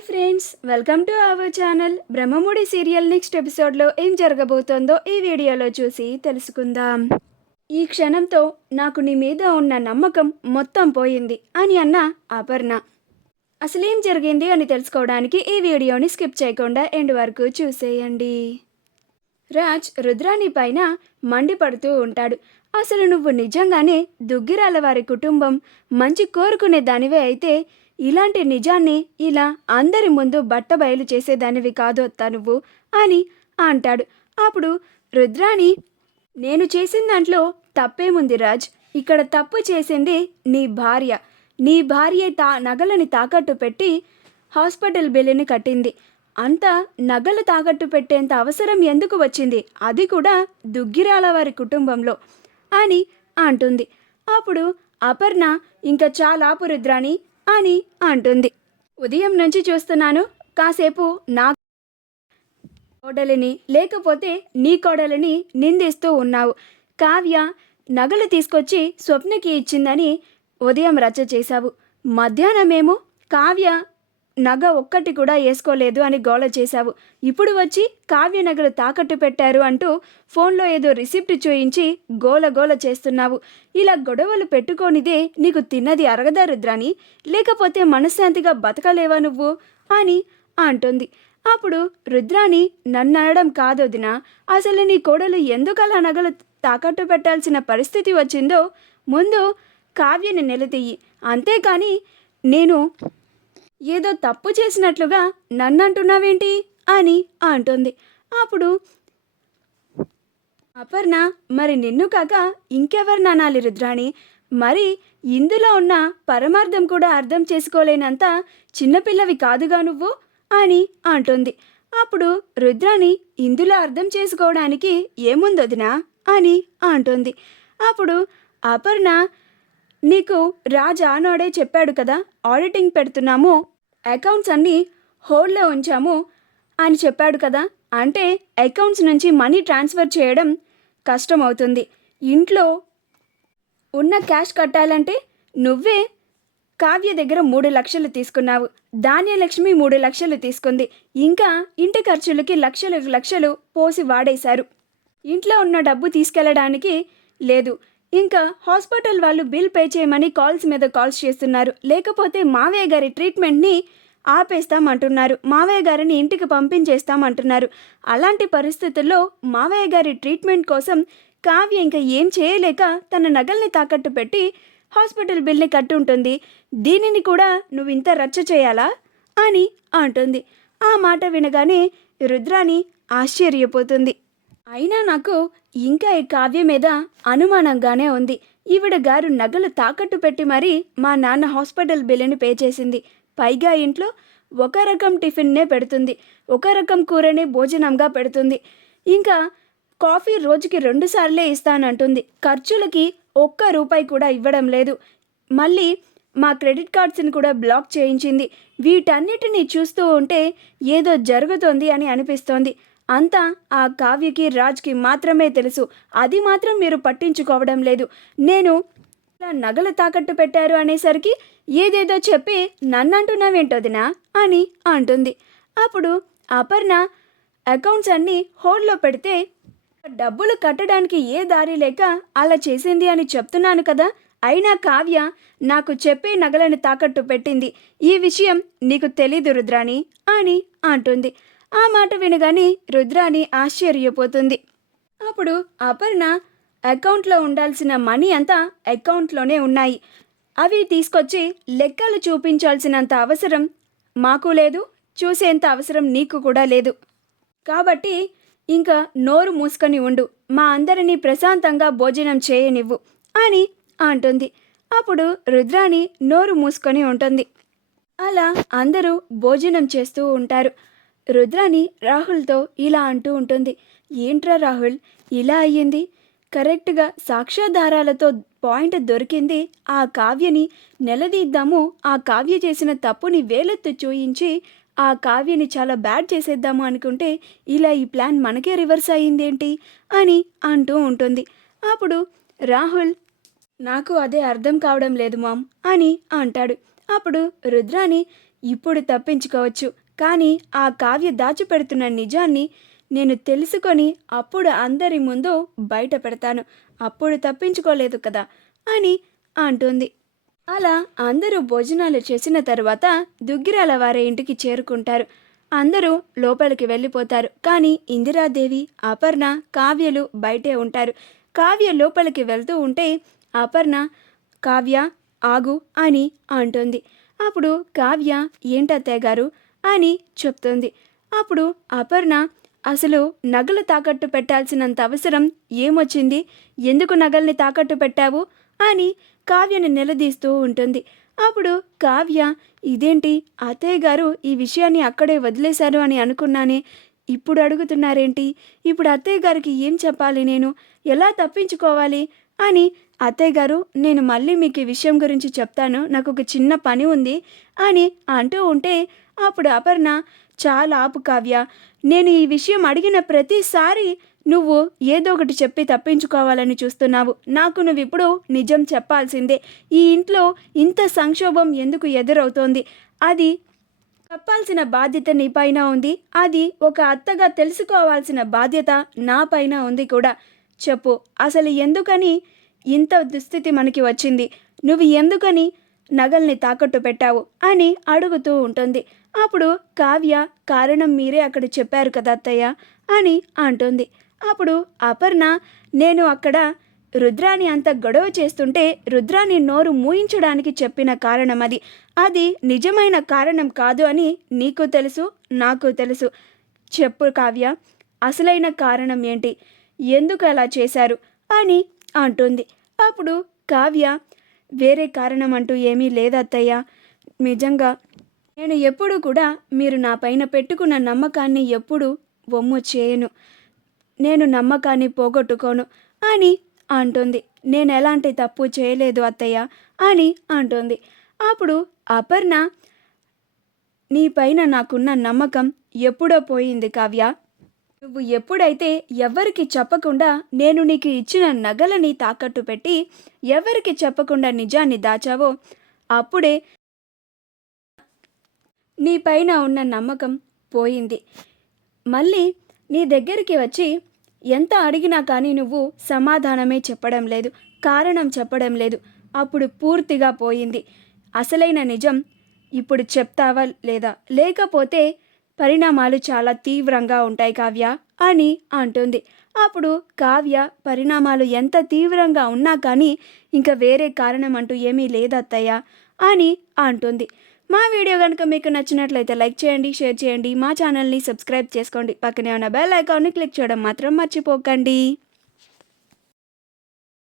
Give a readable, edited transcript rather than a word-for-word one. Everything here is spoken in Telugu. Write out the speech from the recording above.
Hi friends, welcome to our channel. Brahmamudi serial next ఎపిసోడ్లో ఏం జరగబోతోందో ఈ వీడియోలో చూసి తెలుసుకుందాం. ఈ క్షణంతో నాకు నీ మీద ఉన్న నమ్మకం మొత్తం పోయింది అని అన్న అపర్ణ. అసలేం జరిగింది అని తెలుసుకోవడానికి ఈ వీడియోని స్కిప్ చేయకుండా ఎండ్ వరకు చూసేయండి. రాజ్ రుద్రాణి పైన మండిపడుతూ ఉంటాడు. అసలు నువ్వు నిజంగానే దుగ్గిరాల వారి కుటుంబం మంచి కోరుకునే దానివే అయితే ఇలాంటి నిజాన్ని ఇలా అందరి ముందు బట్టబయలు చేసేదానివి కాదు అత్త నువ్వు అని అంటాడు. అప్పుడు రుద్రాణి, నేను చేసిన దాంట్లో తప్పేముంది రాజ్, ఇక్కడ తప్పు చేసింది నీ భార్య. నీ భార్య నగలని తాకట్టు పెట్టి హాస్పిటల్ బిల్లుని కట్టింది. అంత నగలు తాకట్టు పెట్టేంత అవసరం ఎందుకు వచ్చింది, అది కూడా దుగ్గిరాల వారి కుటుంబంలో అని అంటుంది. అప్పుడు అపర్ణ, ఇంకా చాలాపు రుద్రాణి అని అంటుంది. ఉదయం నుంచి చూస్తున్నాను, కాసేపు నా కోడలిని లేకపోతే నీ కోడలిని నిందిస్తూ ఉన్నావు. కావ్య నగలు తీసుకొచ్చి స్వప్నకి ఇచ్చిందని ఉదయం రచ్చ చేశావు. మధ్యాహ్నమేమో కావ్య నగ ఒక్కటి కూడా వేసుకోలేదు అని గోల చేశావు. ఇప్పుడు వచ్చి కావ్య నగలు తాకట్టు పెట్టారు అంటూ ఫోన్లో ఏదో రిసిప్ట్ చూయించి గోల చేస్తున్నావు. ఇలా గొడవలు పెట్టుకోనిదే నీకు తిన్నది అరగదా రుద్రాని, లేకపోతే మనశ్శాంతిగా బతకలేవా నువ్వు అని అంటుంది. అప్పుడు రుద్రాని, నన్ననడం కాదొదినా, అసలు నీ కోడలు ఎందుకలా నగలు తాకట్టు పెట్టాల్సిన పరిస్థితి వచ్చిందో ముందు కావ్యని నిలదీయి, అంతేకాని నేను ఏదో తప్పు చేసినట్లుగా నన్నంటున్నావేంటి అని అంటుంది. అప్పుడు అపర్ణ, మరి నిన్ను కాక ఇంకెవరిననాలి రుద్రాణి, మరి ఇందులో ఉన్న పరమార్థం కూడా అర్థం చేసుకోలేనంత చిన్నపిల్లవి కాదుగా నువ్వు అని అంటుంది. అప్పుడు రుద్రాణి, ఇందులో అర్థం చేసుకోవడానికి ఏముందొదినా అని అంటుంది. అప్పుడు అపర్ణ, నీకు రాజ్ ఆనోడే చెప్పాడు కదా, ఆడిటింగ్ పెడుతున్నాము, అకౌంట్స్ అన్నీ హోల్డ్లో ఉంచాము అని చెప్పాడు కదా, అంటే అకౌంట్స్ నుంచి మనీ ట్రాన్స్ఫర్ చేయడం కష్టమవుతుంది. ఇంట్లో ఉన్న క్యాష్ కట్టాలంటే నువ్వే కావ్య దగ్గర 3 లక్షలు తీసుకున్నావు, ధాన్యలక్ష్మి 3 లక్షలు తీసుకుంది, ఇంకా ఇంటి ఖర్చులకి లక్షలు పోసి వాడేశారు. ఇంట్లో ఉన్న డబ్బు తీసుకెళ్ళడానికి లేదు. ఇంకా హాస్పిటల్ వాళ్ళు బిల్ పే చేయమని కాల్స్ మీద కాల్స్ చేస్తున్నారు. లేకపోతే మావయ్య గారి ట్రీట్మెంట్ని ఆపేస్తామంటున్నారు, మావయ్య గారిని ఇంటికి పంపించేస్తామంటున్నారు. అలాంటి పరిస్థితుల్లో మావయ్య గారి ట్రీట్మెంట్ కోసం కావ్య ఇంకా ఏం చేయలేక తన నగల్ని తాకట్టు పెట్టి హాస్పిటల్ బిల్ని కట్టుంటుంది. దీనిని కూడా నువ్వు ఇంత రచ్చ చేయాలా అని అంటుంది. ఆ మాట వినగానే రుద్రాణి ఆశ్చర్యపోతుంది. అయినా నాకు ఇంకా ఈ కావ్య మీద అనుమానంగానే ఉంది. ఈవిడ గారు నగలు తాకట్టు పెట్టి మరీ మా నాన్న హాస్పిటల్ బిల్లుని పే చేసింది. పైగా ఇంట్లో ఒక రకం టిఫిన్నే పెడుతుంది, ఒక రకం కూరనే భోజనంగా పెడుతుంది. ఇంకా కాఫీ రోజుకి 2 సార్లే ఇస్తానంటుంది. ఖర్చులకి ₹1 కూడా ఇవ్వడం లేదు. మళ్ళీ మా క్రెడిట్ కార్డ్స్ని కూడా బ్లాక్ చేయించింది. వీటన్నిటినీ చూస్తూ ఉంటే ఏదో జరుగుతోంది అని అనిపిస్తోంది. అంతా ఆ కావ్యకి రాజ్కి మాత్రమే తెలుసు. అది మాత్రం మీరు పట్టించుకోవడం లేదు. నేను నగలు తాకట్టు పెట్టారు అనేసరికి ఏదేదో చెప్పి నన్నంటున్నావేంటోదినా అని అంటుంది. అప్పుడు అపర్ణ, అకౌంట్స్ అన్నీ హోల్డ్లో పెడితే డబ్బులు కట్టడానికి ఏ దారి లేక అలా చేసింది అని చెప్తున్నాను కదా. అయినా కావ్య నాకు చెప్పే నగలను తాకట్టు పెట్టింది. ఈ విషయం నీకు తెలీదు రుద్రాణి అని అంటుంది. ఆ మాట వినగానే రుద్రాణి ఆశ్చర్యపోతుంది. అప్పుడు అపర్ణ, అకౌంట్లో ఉండాల్సిన మనీ అంతా అకౌంట్లోనే ఉన్నాయి, అవి తీసుకొచ్చి లెక్కలు చూపించాల్సినంత అవసరం మాకు లేదు, చూసేంత అవసరం నీకు కూడా లేదు. కాబట్టి ఇంకా నోరు మూసుకొని ఉండు, మా అందరినీ ప్రశాంతంగా భోజనం చేయనివ్వు అని అంటుంది. అప్పుడు రుద్రాణి నోరు మూసుకొని ఉంటుంది. అలా అందరూ భోజనం చేస్తూ ఉంటారు. రుద్రాణి రాహుల్తో ఇలా అంటూ ఉంటుంది. ఏంట్రా రాహుల్, ఇలా అయ్యింది? కరెక్ట్గా సాక్ష్యాధారాలతో పాయింట్ దొరికింది. ఆ కావ్యని నిలదీద్దాము, ఆ కావ్య చేసిన తప్పుని వేలెత్తు చూయించి ఆ కావ్యని చాలా బ్యాడ్ చేసేద్దాము అనుకుంటే ఇలా ఈ ప్లాన్ మనకే రివర్స్ అయ్యిందేంటి అని అంటూ ఉంటుంది. అప్పుడు రాహుల్, నాకు అదే అర్థం కావడం లేదు మామ్ అని అంటాడు. అప్పుడు రుద్రాణి ఇప్పుడు తప్పించుకోవచ్చు, కానీ ఆ కావ్య దాచిపెడుతున్న నిజాన్ని నేను తెలుసుకొని అప్పుడు అందరి ముందు బయట పెడతాను, అప్పుడు తప్పించుకోలేదు కదా అని అంటుంది. అలా అందరూ భోజనాలు చేసిన తర్వాత దుగ్గిరాల వారి ఇంటికి చేరుకుంటారు. అందరూ లోపలికి వెళ్ళిపోతారు, కానీ ఇందిరాదేవి, అపర్ణ, కావ్యలు బయటే ఉంటారు. కావ్య లోపలికి వెళ్తూ ఉంటే అపర్ణ, కావ్య ఆగు అని అంటుంది. అప్పుడు కావ్య ఏంటత్తయ్య గారు అని చెప్తుంది. అప్పుడు అపర్ణ అసలు నగలు తాకట్టు పెట్టాల్సినంత అవసరం ఏమొచ్చింది, ఎందుకు నగల్ని తాకట్టు పెట్టావు అని కావ్యని నిలదీస్తూ ఉంటుంది. అప్పుడు కావ్య ఇదేంటి అత్తయ్య గారు ఈ విషయాన్ని అక్కడే వదిలేశారు అని అనుకున్నానే, ఇప్పుడు అడుగుతున్నారేంటి, ఇప్పుడు అత్తయ్య గారికి ఏం చెప్పాలి, నేను ఎలా తప్పించుకోవాలి అని అత్తయ్య గారు నేను మళ్ళీ మీకు ఈ విషయం గురించి చెప్తాను, నాకు ఒక చిన్న పని ఉంది అని అంటూ ఉంటే అప్పుడు అపర్ణ చాలా ఆపు కావ్య, నేను ఈ విషయం అడిగిన ప్రతిసారి నువ్వు ఏదో ఒకటి చెప్పి తప్పించుకోవాలని చూస్తున్నావు, నాకు నువ్వు ఇప్పుడు నిజం చెప్పాల్సిందే, ఈ ఇంట్లో ఇంత సంక్షోభం ఎందుకు ఎదురవుతోంది, అది చెప్పాల్సిన బాధ్యత నీ పైన ఉంది, అది ఒక అత్తగా తెలుసుకోవాల్సిన బాధ్యత నా పైన ఉంది కూడా, చెప్పు అసలు ఎందుకని ఇంత దుస్థితి మనకి వచ్చింది, నువ్వు ఎందుకని నగల్ని తాకట్టు పెట్టావు అని అడుగుతూ ఉంటుంది. అప్పుడు కావ్య కారణం మీరే అక్కడ చెప్పారు కదా అత్తయ్య అని అంటుంది. అప్పుడు అపర్ణ నేను అక్కడ రుద్రాని అంత గొడవ చేస్తుంటే రుద్రాని నోరు మూయించడానికి చెప్పిన కారణం అది, అది నిజమైన కారణం కాదు అని నీకు తెలుసు, నాకు తెలుసు, చెప్పు కావ్య అసలైన కారణం ఏంటి, ఎందుకు అలా చేశారు అని అంటుంది. అప్పుడు కావ్య వేరే కారణం అంటూ ఏమీ లేదత్తయ్య, నిజంగా నేను ఎప్పుడూ కూడా మీరు నా పైన పెట్టుకున్న నమ్మకాన్ని ఎప్పుడూ వమ్ము చేయను, నేను నమ్మకాన్ని పోగొట్టుకోను అని అంటుంది. నేను ఎలాంటి తప్పు చేయలేదు అత్తయ్య అని అంటుంది. అప్పుడు అపర్ణ నీ పైన నాకున్న నమ్మకం ఎప్పుడో పోయింది కావ్య, నువ్వు ఎప్పుడైతే ఎవరికి చెప్పకుండా నేను నీకు ఇచ్చిన నగలని తాకట్టు పెట్టి ఎవరికి చెప్పకుండా నిజాన్ని దాచావో అప్పుడే నీ పైన ఉన్న నమ్మకం పోయింది. మళ్ళీ నీ దగ్గరికి వచ్చి ఎంత అడిగినా కానీ నువ్వు సమాధానమే చెప్పడం లేదు, కారణం చెప్పడం లేదు, అప్పుడు పూర్తిగా పోయింది. అసలైన నిజం ఇప్పుడు చెప్తావా లేదా, లేకపోతే పరిణామాలు చాలా తీవ్రంగా ఉంటాయి కావ్య అని అంటుంది. అప్పుడు కావ్య పరిణామాలు ఎంత తీవ్రంగా ఉన్నా కానీ ఇంకా వేరే కారణం అంటూ ఏమీ లేదత్తయ్య అని అంటుంది. మా వీడియో కనుక మీకు నచ్చినట్లయితే లైక్ చేయండి, షేర్ చేయండి, మా ఛానల్ని సబ్స్క్రైబ్ చేసుకోండి, పక్కనే ఉన్న బెల్ ఐకాన్ని క్లిక్ చేయడం మాత్రం మర్చిపోకండి.